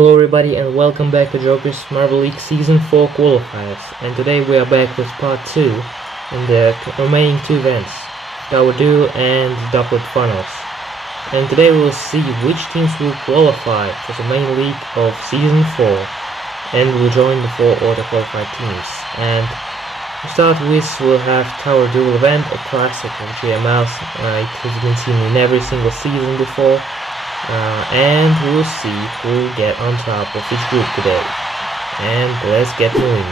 Hello everybody and welcome back to Joker's Marvel League Season 4 Qualifiers, and today we are back with part 2 in the remaining two events, Tower Duel and Duplet Funnels. And today we will see which teams will qualify for the main league of Season 4 and will join the 4 auto-qualified teams. And to start with, we'll have Tower Duel event, a classic of GMLs. It has been seen in every single season before. And we'll see who will get on top of each group today. And let's get moving.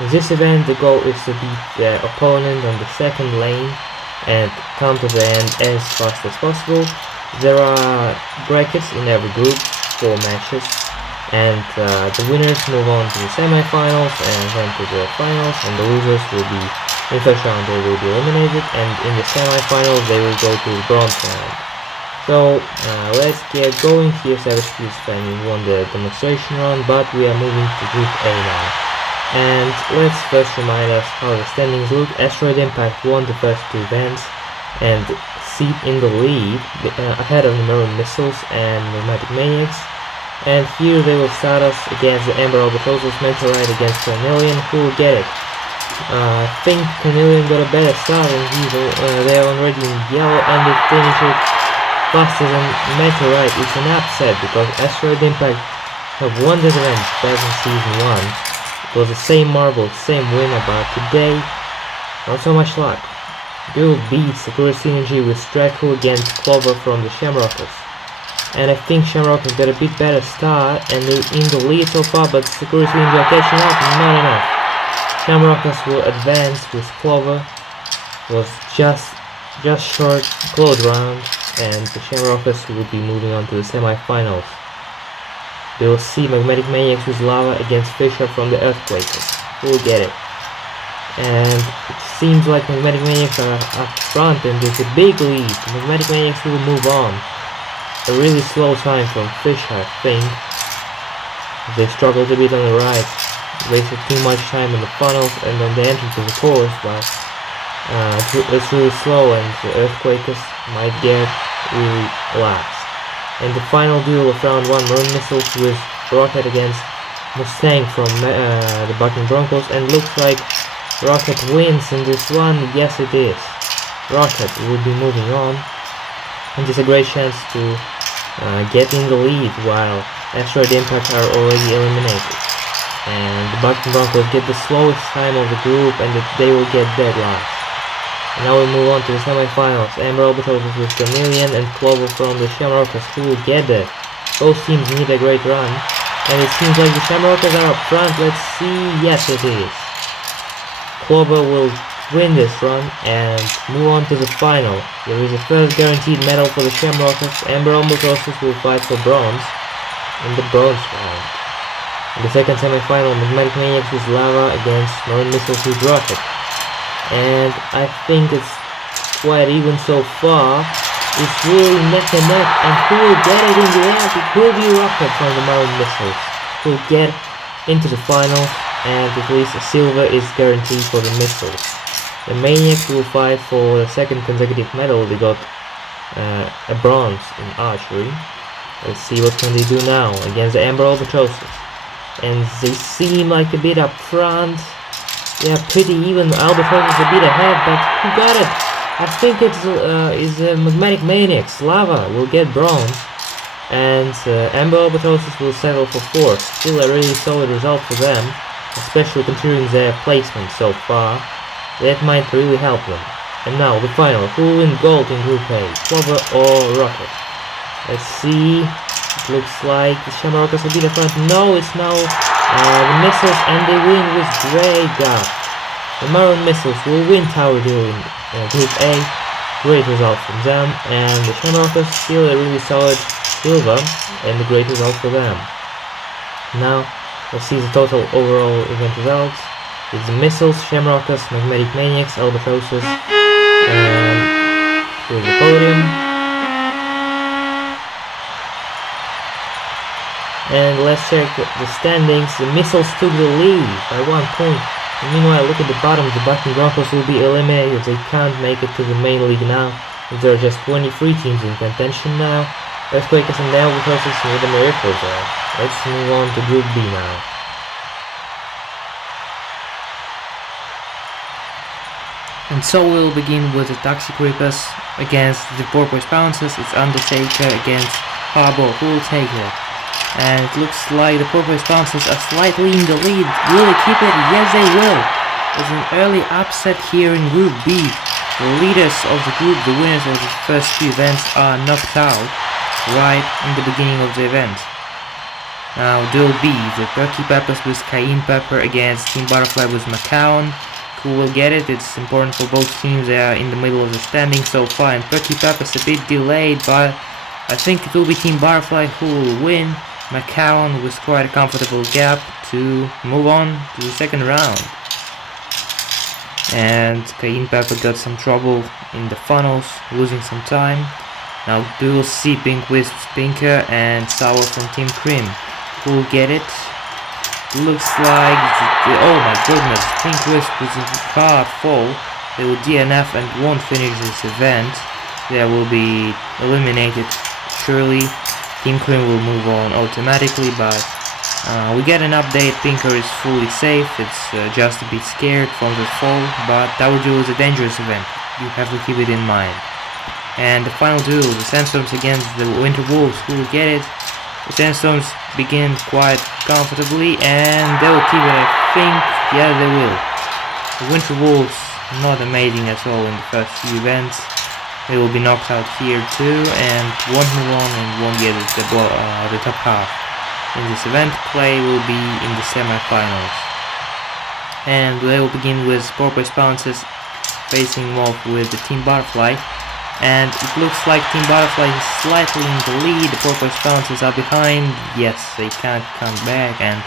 In this event, the goal is to beat the opponent on the second lane and come to the end as fast as possible. There are brackets in every group, 4 matches, and the winners move on to the semi-finals and then to the finals, and the losers will be in the first round they will be eliminated, and in the semi-finals they will go to the bronze round. So let's get going. Here Pesky won the demonstration round, but we are moving to Group A now. And let's first remind us how the standings look. Asteroid Impact won the first two events and seat in the lead ahead of the Maroon Missiles and Pneumatic Maniacs. And here they will start us against the Amber Albatrosses, Meteorite against Cornelian. Who will get it? I think Cornelian got a better start, and they're already in yellow, and they finish it faster than Meteorite. It's an upset because Asteroid Impact have won this event back in Season 1. It was the same marble, same winner, but today, not so much luck. Duel beats Sakura Synergy with Straku against Clover from the Shamrockers. And I think Shamrockers got a bit better start, and they're in the lead so far, but Sakura Synergy are catching up, not enough. Shamrockers will advance with Clover. Was just short, close round, and the Shamrockers will be moving on to the semi-finals. They will see Magmatic Maniacs with Lava against Fisher from the Earthquakers. Who will get it? And it seems like Magmatic Maniacs are up front, and there's a big lead. Magmatic Maniacs will move on. A really slow time from Fisher, I think. They struggled a bit on the right. Wasted too much time on the funnels and on the entrance of the course, but it's really slow, and the Earthquakers might get really last. And the final duel of round 1, Maroon Missiles with Rocket against Mustang from the Bucking Broncos, and looks like Rocket wins in this one. Yes, it is. Rocket will be moving on, and it's a great chance to get in the lead while Asteroid Impact are already eliminated. And the Bucking Broncos get the slowest time of the group, and they will get dead last. And now we move on to the semi-finals. Amber Albatrosses with Cornelian and Clover from the Shamrockers. Who will get there? Both teams need a great run, and it seems like the Shamrockers are up front. Let's see. Yes, it is. Clover will win this run and move on to the final. There is a first guaranteed medal for the Shamrockers. Amber Albatrosses will fight for bronze in the bronze round. In the second semi-final, Magmatic Maniacs with Lava against Maroon Missiles with Rocket. And I think it's quite even so far. It's really neck and neck, and who will get it in the end? It will be Rocket from the Maroon Missiles, who will get into the final, and at least a silver is guaranteed for the Missiles. The Maniacs will fight for the second consecutive medal. They got a bronze in archery. Let's see what can they do now against the Amber Albatrosses. And they seem like a bit up front. They are pretty even. Albatross is a bit ahead, but who got it? I think it's Magmatic Maniacs. Lava will get bronze, and Amber Albatrosses will settle for 4th. Still a really solid result for them, especially considering their placement so far. That might really help them. And now the final. Who will win gold in Group A? Clover or Rocket? Let's see. It looks like the Shamrockers will be the front. No, it's now the Missiles, and they win with great gap. The Maroon Missiles will win Tower Duel in Group A. Great result from them, and the Shamrockers still a really solid silver, and a great result for them. Now, let's see the total overall event results. It's the Missiles, Shamrockers, Magmatic Maniacs, Albatrosses, and here's the podium. And let's check the standings. The Missiles took the lead by 1 point. And meanwhile, look at the bottom. The Bucking Broncos will be eliminated. They can't make it to the main league now. There are just 23 teams in contention now. Earthquakers and Nail Horses need a miracle there. Let's move on to Group B now. And so we'll begin with the Toxic Reapers against the Porpoise Pouncers. It's Undertaker against Harbor. Who will take it? And it looks like the Porpoise Pouncers are slightly in the lead. Will they keep it? Yes, they will. There's an early upset here in Group B. The leaders of the group, the winners of the first two events, are knocked out right in the beginning of the event. Now Duel B, the Perky Peppers with Cayenne Pepper against Team Butterfly with Macaon. Who will get it? It's important for both teams. They are in the middle of the standing so far, and Perky Pepper's a bit delayed, but I think it will be Team Butterfly who will win. Macaon with quite a comfortable gap to move on to the second round. And Cayenne Pepper got some trouble in the funnels, losing some time. Now Duel C, Pink Wisps, Pinker and Sour from Team Cream. Who will get it? Looks like, oh my goodness, Pink Wisp with a hard fall. They will DNF and won't finish this event. They will be eliminated surely. Team Cream will move on automatically, but we get an update. Pinker is fully safe. It's just a bit scared from the fall, but Tower Duel is a dangerous event. You have to keep it in mind. And the final duel, the Sandstorms against the Winter Wolves. Who will get it? The Sandstorms begin quite comfortably, and they will keep it, I think. Yeah, they will. The Winter Wolves, not amazing at all in the first few events. They will be knocked out here too, and won't move on and won't get the top half. In this event, play will be in the semi-finals. And they will begin with Porpoise Pouncers facing off with the Team Butterfly. And it looks like Team Butterfly is slightly in the lead. The Porpoise Pouncers are behind. Yes, they can't come back, and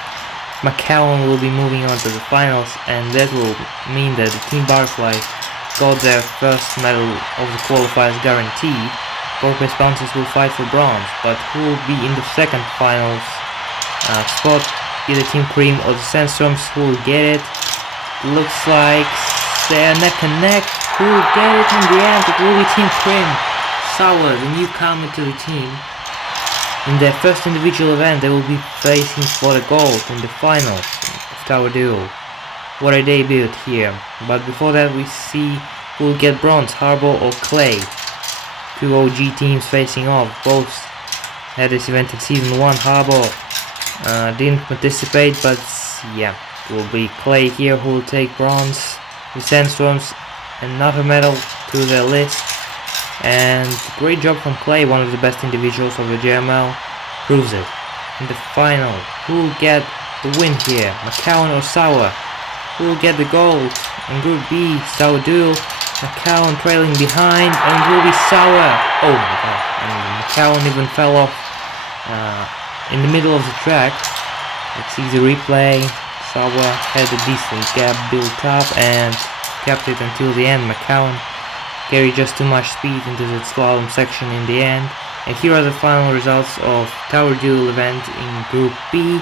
Macaon will be moving on to the finals, and that will mean that the Team Butterfly got their first medal of the qualifiers guaranteed. Porpoise Pouncers will fight for bronze, but who will be in the second finals spot? Either Team Cream or the Sandstorms. Who will get it? Looks like they are neck and neck. Who will get it in the end? It will be Team Cream. Sour, the newcomer to the team. In their first individual event, they will be facing for the gold in the finals of Tower Duel. What a debut here. But before that, we see who will get bronze, Harbor or Clay. Two OG teams facing off. Both had this event in Season 1. Harbor didn't participate, but yeah, it will be Clay here who will take bronze. The Sandstorms, another medal to their list, and great job from Clay, one of the best individuals of the JML, proves it. In the final, who will get the win here, Macaon or Sour? Who will get the gold? In Group B, Tower Duel, Macaon trailing behind, and it will be Sour. Oh my god, and Macaon even fell off in the middle of the track. Let's see the replay. Sour had a decent gap built up and kept it until the end. Macaon carried just too much speed into the slalom section in the end. And here are the final results of Tower Duel event in Group B.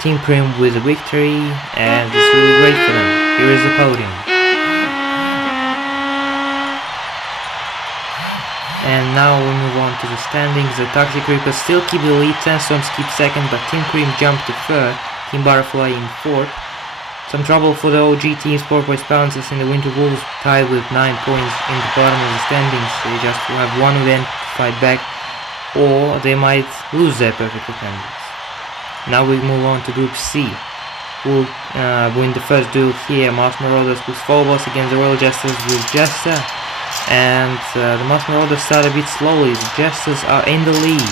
Team Cream with a victory, and it's really great for them. Here is the podium. And now we move on to the standings. The Toxic Reapers still keep the lead. Sandstorms keep second, but Team Cream jumped to third. Team Butterfly in fourth. Some trouble for the OG teams. Porpoise Pouncers and the Winter Wolves tied with 9 points in the bottom of the standings. They just have one event to fight back, or they might lose their perfect attendance. Now we move on to Group C. Who will win the first duel here? Mouse Marauders with Phobos against the Royal Jesters with Jester. And the Mouse Marauders start a bit slowly. The Jesters are in the lead,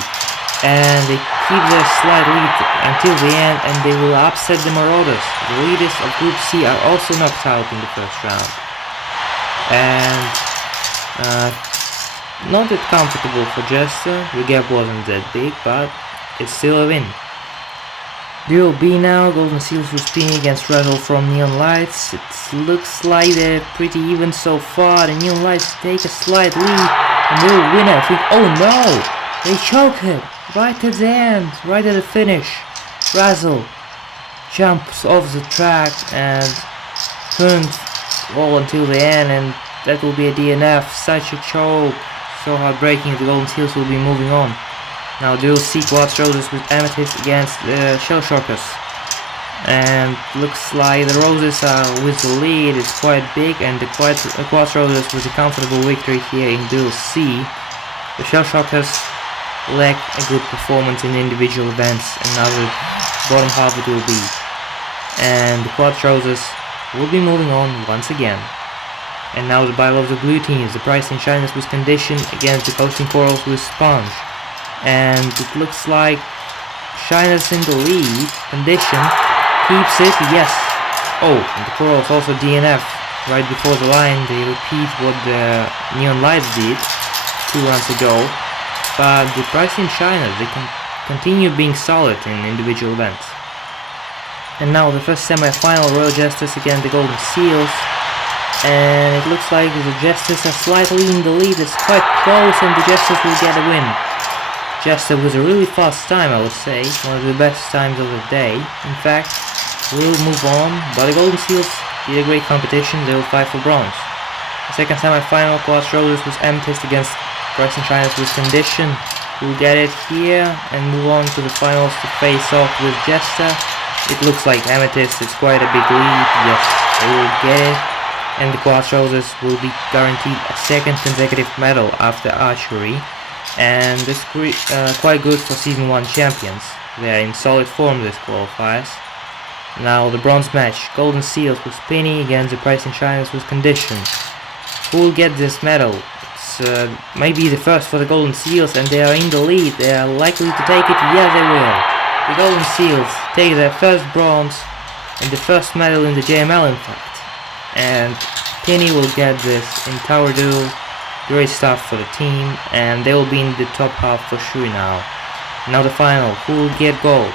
and they keep their slight lead until the end, and they will upset the Marauders. The leaders of Group C are also knocked out in the first round. And not that comfortable for Jester. The gap wasn't that big, but it's still a win. Duel B now. Golden Seals with Spinny against Rattle from Neon Lights. It looks like they're pretty even so far. The Neon Lights take a slight lead, and they will win, I think. Oh no! They choke it! Right at the end, right at the finish. Razzle jumps off the track and turns all until the end, and that will be a DNF. Such a choke. So heartbreaking. The Golden Seals will be moving on. Now dual C Quartz Roses with Amethyst against Shell Shockers. And looks like the Roses are with the lead. It's quite big, and the Quartz Roses with a comfortable victory here in dual C. The Shell Shockers lack a good performance in individual events, and now the bottom half it will be. And the Quartz Roses will be moving on once again. And now the battle of the blue teams, the Price and Shyness with Condition against the Coasting Corals with Sponge. And it looks like Shyness in the lead, Condition keeps it, yes. Oh, and the Corals also DNF right before the line. They repeat what the Neon Lights did 2 runs ago. But the Price and Shyness, they can continue being solid in individual events. And now the first semi-final, Royal Justice against the Golden Seals. And it looks like the Justice are slightly in the lead. It's quite close, and the Justice will get a win. Jester was a really fast time, I would say, one of the best times of the day. In fact, we'll move on, but the Golden Seals did a great competition. They will fight for bronze. The second semi-final, Quartz Roses with Amethyst against Price and Shyness with Condition. We'll get it here and move on to the finals to face off with Jester. It looks like Amethyst is quite a big lead. Yes, they will get it. And the Quartz Roses will be guaranteed a second consecutive medal after archery. And this is quite good for Season 1 champions. They are in solid form this qualifiers. Now the bronze match, Golden Seals with Penny against the Price and Shyness with Condition. Who will get this medal? It's maybe the first for the Golden Seals, and they are in the lead. They are likely to take it. Yeah, they will. The Golden Seals take their first bronze and the first medal in the JML, in fact. And Penny will get this in Tower Duel. Great stuff for the team, and they will be in the top half for sure now. Now the final, who will get gold?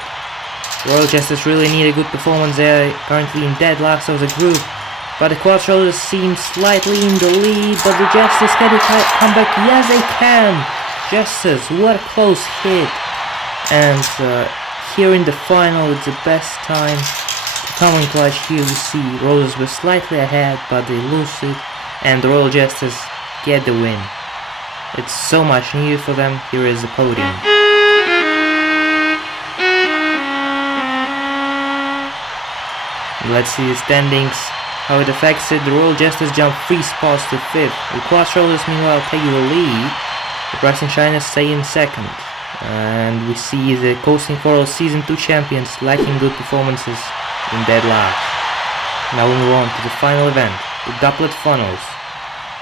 Royal Justice really need a good performance. They are currently in dead last of the group, but the Quartz Roses seem slightly in the lead, but the Justice can come back. Yes, they can! Justice, what a close hit. And here in the final, it's the best time to come in clutch. Here we see Roses were slightly ahead, but they lose it, and the Royal Justice get the win. It's so much needed for them. Here is the podium. Let's see the standings, how it affects it. The Royal Justice jump 3 spots to 5th. The Quartz Roses meanwhile take the lead. The Price and Shyness stay in 2nd. And we see the Coasting Corals Season 2 champions lacking good performances in dead last. Now we move on to the final event, the Duplet Funnels.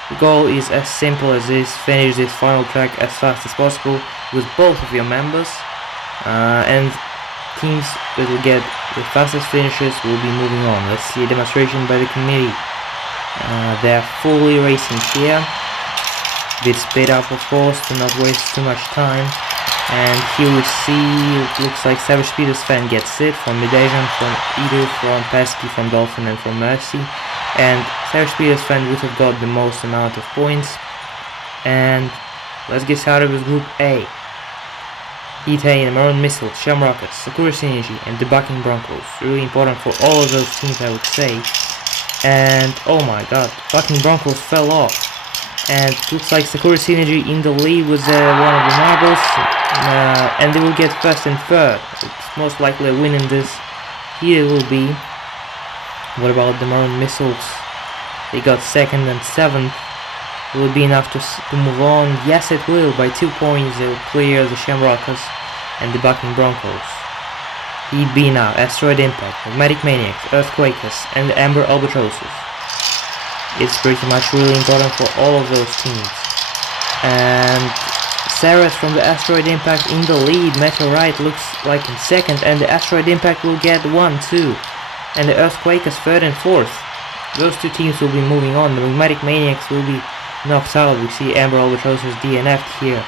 The goal is as simple as this: finish this final track as fast as possible with both of your members, and teams that will get the fastest finishes will be moving on. Let's see a demonstration by the committee. They are fully racing here, bit speed up of course to not waste too much time. And here we see, it looks like Savage Speeder's fan gets it from Midasian, from Edu, from Pesky, from Dolphin, and from Mercy. And Savage Speeder's fan would have got the most amount of points. And let's get started with Group A. Heat-Hain, Maroon Missiles, Shamrockets, Sakura Synergy, and the Bucking Broncos. Really important for all of those teams, I would say. And oh my god, Bucking Broncos fell off. And it looks like Sakura Synergy in the lead with one of the marbles. And they will get 1st and 3rd. It's most likely a win in this. Here it will be. What about the Maroon Missiles? They got 2nd and 7th. Will it be enough to move on? Yes, it will. By 2 points they will clear the Shamrockers and the Bucking Broncos. Heat B now, Asteroid Impact, Magmatic Maniacs, Earthquakers, and the Amber Albatrosses. It's pretty much really important for all of those teams. And Ceres from the Asteroid Impact in the lead. Meteorite looks like in 2nd, and the Asteroid Impact will get 1, 2. And the Earthquakers 3rd and 4th. Those 2 teams will be moving on. The Magmatic Maniacs will be knocked out. We see Amber Albatrosses DNF'd here.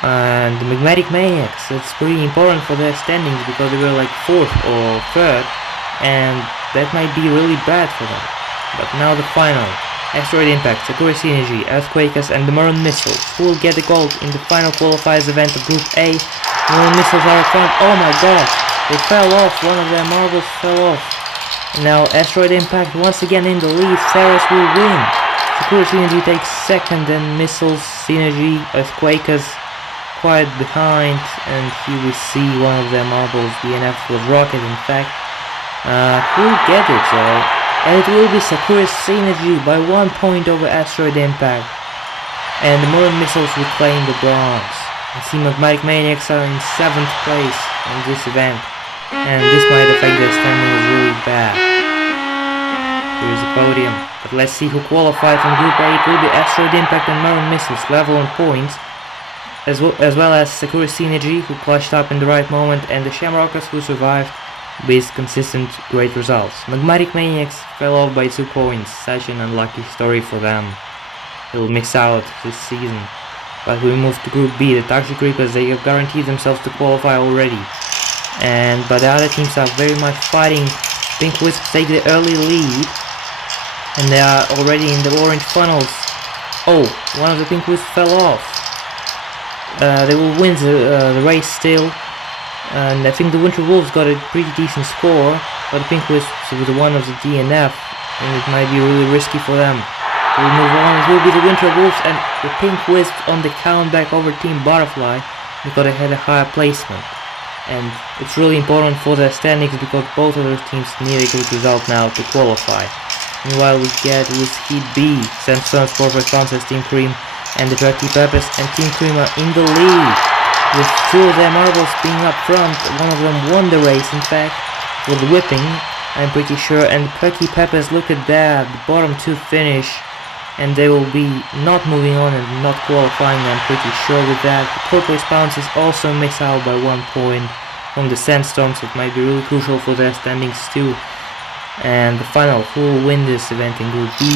And the Magmatic Maniacs, it's pretty important for their standings because they were like 4th or 3rd, and that might be really bad for them. But now the final. Asteroid Impact, Sakura Synergy, Earthquakers, and the Maroon Missiles. Who will get the gold in the final qualifiers event of Group A? Maroon Missiles are at front. Oh my god! They fell off. One of their marbles fell off. Now Asteroid Impact once again in the lead. Ceres will win. Sakura Synergy takes second, then Missiles, Synergy, Earthquakers quite behind, and here we see one of their marbles, DNF was Rocket in fact. Who'll get it though? And it will be Sakura Synergy by 1 point over Asteroid Impact. And the Moon Missiles will claim the bronze. I see Magmatic Maniacs are in 7th place in this event, and this might affect their standings really bad. Here's the podium, but let's see who qualified from Group A. It will be Asteroid Impact and Marin Missiles, level on points, as well as Sakura Synergy, who clutched up in the right moment, and the Shamrockers, who survived with consistent great results. Magmatic Maniacs fell off by 2 points, such an unlucky story for them. They'll miss out this season. But we move to Group B, the Toxic Reapers. They have guaranteed themselves to qualify already. But the other teams are very much fighting. Pink Wisps take the early lead, and they are already in the orange funnels. Oh, one of the Pink Wisps fell off. They will win the race still, and I think the Winter Wolves got a pretty decent score, but the Pink Wisps with one of the DNF, and it might be really risky for them. We'll move on. It will be the Winter Wolves and the Pink Wisps on the countback over Team Butterfly, because they had a higher placement. And it's really important for their standings because both of those teams need a good result now to qualify. Meanwhile, we get with Heat B, Sandstorm, Corporate Panzers, Team Cream, and the Perky Peppers, and Team Cream are in the lead, with 2 of their marbles being up front. One of them won the race, in fact, with whipping, I'm pretty sure, and Perky Peppers, look at that, the bottom 2 finish, and they will be not moving on and not qualifying, I'm pretty sure with that. The Purple Pouncers also miss out by 1 point from the Sandstorms. It might be really crucial for their standings too. And the final, who will win this event in Group B?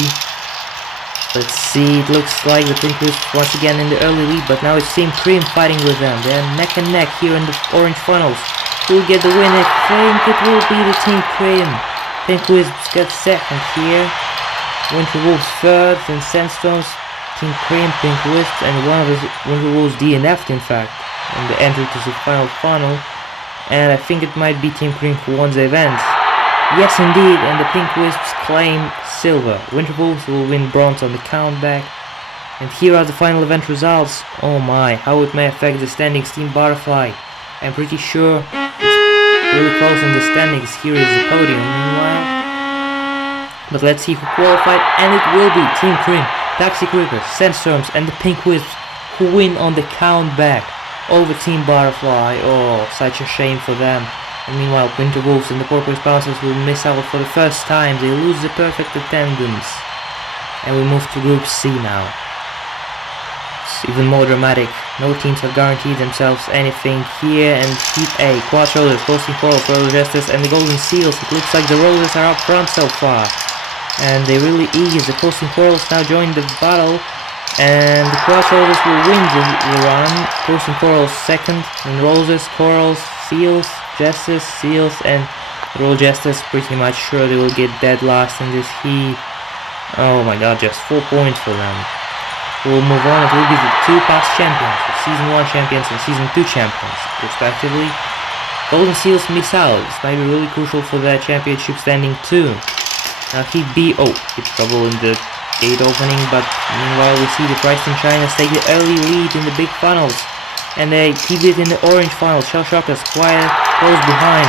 Let's see, it looks like the Pink Wisps once again in the early lead, but now it's Team Cream fighting with them. They're neck and neck here in the orange funnels. Who will get the win? I think it will be the Team Cream. Pink Wisps get second here. Winter Wolves third, then Sandstorms, Team Cream, Pink Wisps, and one of the Winter Wolves DNF'd in fact, in the entry to the final funnel. And I think it might be Team Cream who won the event. Yes indeed, and the Pink Wisps claim silver. Winter Wolves will win bronze on the countback. And here are the final event results. Oh my, how it may affect the standings. Team Butterfly, I'm pretty sure it's really close in the standings. Here is the podium meanwhile. But let's see who qualified, and it will be Team Cream, Toxic Reapers, Sandstorms, and the Pink Wisps who win on the countback over Team Butterfly. Oh, such a shame for them. And meanwhile, Winter Wolves and the Purple Bouncers will miss out for the first time. They lose the perfect attendance. And we move to Group C now. It's even more dramatic. No teams have guaranteed themselves anything here. And Heat A, Quad Shoulders, Coasting Corals, Royal Jesters, and the Golden Seals. It looks like the Roses are up front so far. And they really ease. The Coasting Corals now join the battle, and the Quad Shoulders will win the run. Coasting Corals second, and Roses, Corals, Seals, Jesters, Seals, and Royal Jesters pretty much sure they will get dead last in this heat. Oh my god, just 4 points for them. We'll move on. It will be the 2 past champions, the Season 1 champions and Season 2 champions, respectively. Golden Seals miss out. This might be really crucial for their championship standing too. Now Heat B, oh, it's trouble in the gate opening, but meanwhile we see the Pricing Chinas take the early lead in the big funnels, and they keep it in the orange funnel. Shell Shockers quiet, close behind.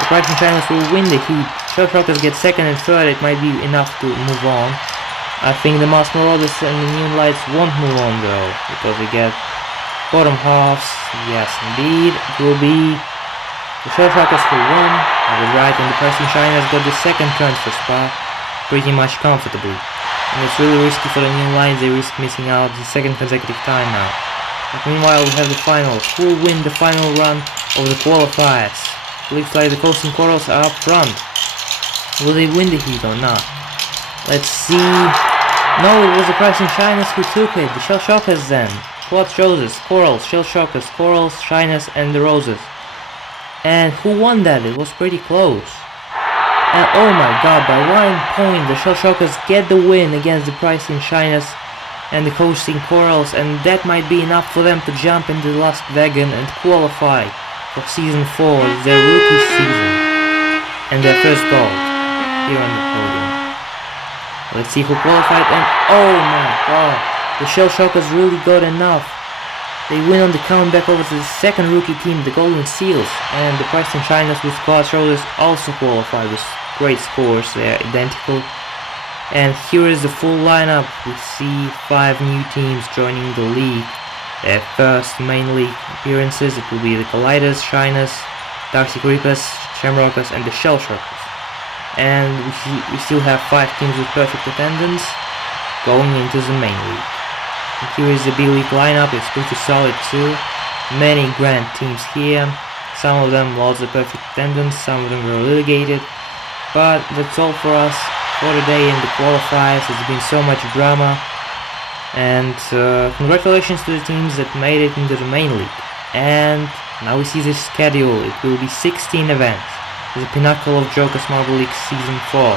The Pricing Chinas will win the heat. Shell Shockers get second and third. It might be enough to move on. I think the Mass Marauders and the Neon Lights won't move on though, because they get bottom halves. Yes indeed, it will be the Shell Shockers who won on the right, and the Pricing Chinas got the second transfer spot pretty much comfortably. And it's really risky for the Neon Lights. They risk missing out the second consecutive time now. But meanwhile we have the finals. Who will win the final run of the qualifiers? Looks like the Coasting Corals are up front. Will they win the heat or not? Let's see. No, it was the Pricing Chinas who took it. The Shell Shockers then. Quad Roses, Corals, Shell Shockers, Corals, Chinas, and the Roses. And who won that? It was pretty close. And oh my god, by 1 point the Shell Shockers get the win against the Pricing Chinas and the Coasting Corals, and that might be enough for them to jump in the last wagon and qualify for Season 4, their rookie season, and their first gold here on the podium. Let's see who qualified, and oh my god, the Shell Shockers really got enough. They win on the comeback over the second rookie team, the Golden Seals, and the Preston Chinas with Squad Shoulders also qualified with great scores. They are identical. And here is the full lineup. We see 5 new teams joining the league. Their first main league appearances, it will be the Colliders, Chinas, Darcy Creepers, Shamrockers, and the Shell Shockers. And we still have 5 teams with perfect attendance going into the main league. And here is the B-League lineup. It's pretty solid too. Many grand teams here. Some of them lost the perfect attendance, some of them were relegated. But that's all for us for today in the qualifiers. It's been so much drama. And congratulations to the teams that made it into the main league. And now we see the schedule. It will be 16 events. The pinnacle of Jokers Marble League Season 4.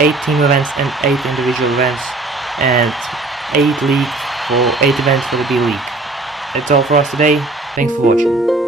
8 team events and 8 individual events. And 8 events for the B League. That's all for us today. Thanks for watching.